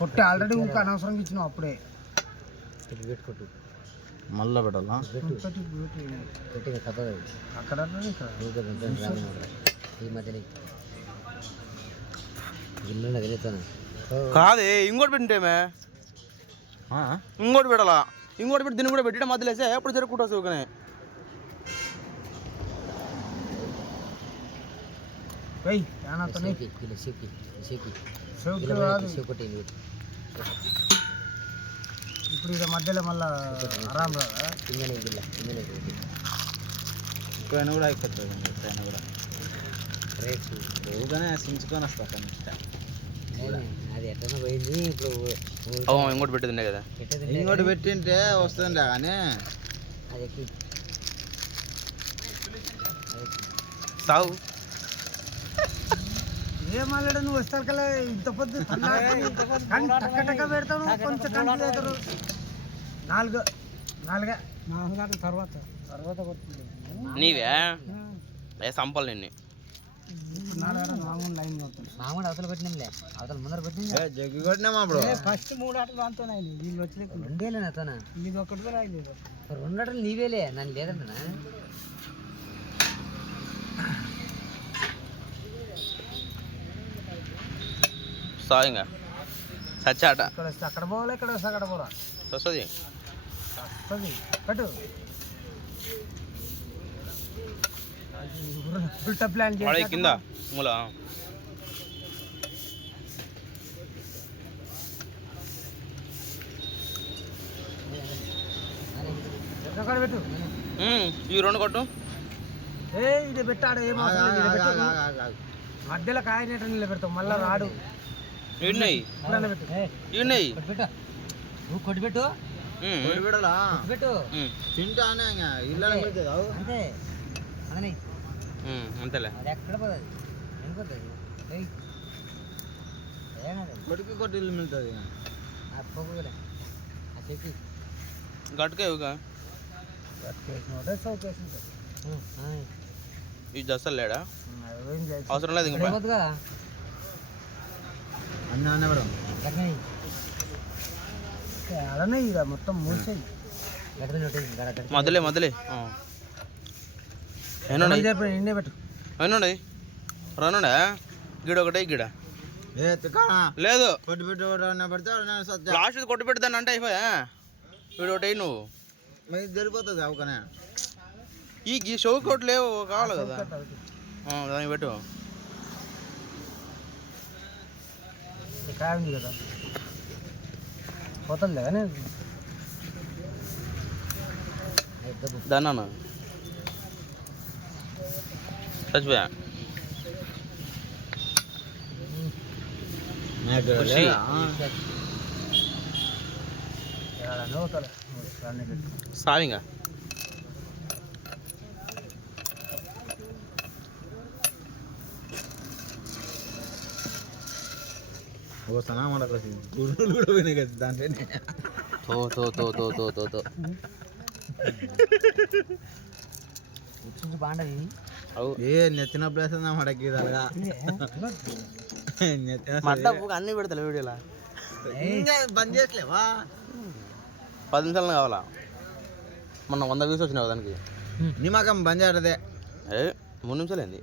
కొట్టి ఆల్రెడీ ఇంకా అనవసరంగా ఇచ్చినావు అప్పుడే పెట్టుకోట్టు మళ్ళీ పెట్టాలా అక్కడ ఈ మధ్యలో గిన్నె తిరుగుతాను కాదే ఇంకోటి పెట్టింటేమే ఇంకోటి పెట్టాలా ఇంకోటి పెట్టి దీన్ని కూడా పెట్టడం మధ్యలేసే ఎప్పుడు జరుగుకుంటా చూకనే ఇప్పుడు ఇక మధ్యలో మళ్ళీ ఆరాం రాదా ట్రైన్ కూడా అయిపోతుంది ట్రైన్ కూడా రేపు ఊగానే సించుకొని వస్తా అది ఎట్లా పోయింది ఇప్పుడు ఇంకోటి పెట్టిండే కదా ఇంకోటి పెట్టింటే వస్తుండే కానీ అది ఎక్కి సాగు ఏమల్లాడు నువ్వు వస్తారు కదా ఇంత పొద్దు టక్క పెడతావు కొంచెం కన్ఫ్యూజ్ అవుతారు నాలుగు గంటల తర్వాత కొడుతుంది నీవే సంపల్ నిన్ను లైన్ మామూలు అవతల పెట్టినాంలే అవతల ముందర పెట్టినా జగ్గు కొట్టినామా అప్పుడు ఫస్ట్ 3 ఆటలు దాంతో వీళ్ళు వచ్చి రెండేలే నాతోనా ఇది ఒక్కటి కూడా రాయలేదు 2 ఆటలు నీవేలే నన్ను లేదంటనా సాయింగా సచ్చాట ఇక్కడ వస్తే అక్కడ పోవాలి ఇక్కడ వస్తే అక్కడ పోరా వస్తుంది కట్టు ఉల్టా ప్లాన్ కింద మూల పెట్టు ఈ రెండు కొట్టు ఇది పెట్టాడు ఏం మధ్యలో కాయనేట నిలబెడతాం మళ్ళీ రాడు నువ్వు కొట్టిపెట్టు పెట్టు తింటానే అంతే అదే అంతేలే అది ఎక్కడ పోతుంది వెళ్ళిపోతుంది కొడుకు కొట్టి ఇల్లు మిగులుతుంది చెప్పి గట్టుకే ఇది జస్సలు లేడా అవసరం లేదు ఇంకా అన్న మేడం అలానే ఇక మొత్తం మూసేయి మొదలే నిన్నే పెట్టు అయినండి రానుండే గిడ ఒకటే గిడ లేదు లాస్ట్ కొట్టు పెడతాను అంటే అయిపోయా వీడు ఒకటి నువ్వు జరిగిపోతుంది అవకనే ఈ షో కోట్ లేవు కావాలి కదా దానికి పెట్టు కాయ ఉంది కదా పోతుంది కానీ దాన్నా చచ్చిపోయా సావింగా సనా మనకు గురువులు కూడా పోయినాయి కదా దాంట్లోనే బాగుండదు ఏ నెత్తిన ప్లేస్ మనకి అన్ని పెడతా వీడియోలా బంద్ చేయట్లేవా 10 నిమిషాలు కావాలా మొన్న 100 వ్యూస్ వచ్చినావు దానికి నిమ్మకం బంద్ చేయదే 3 నిమిషాలు ఏంది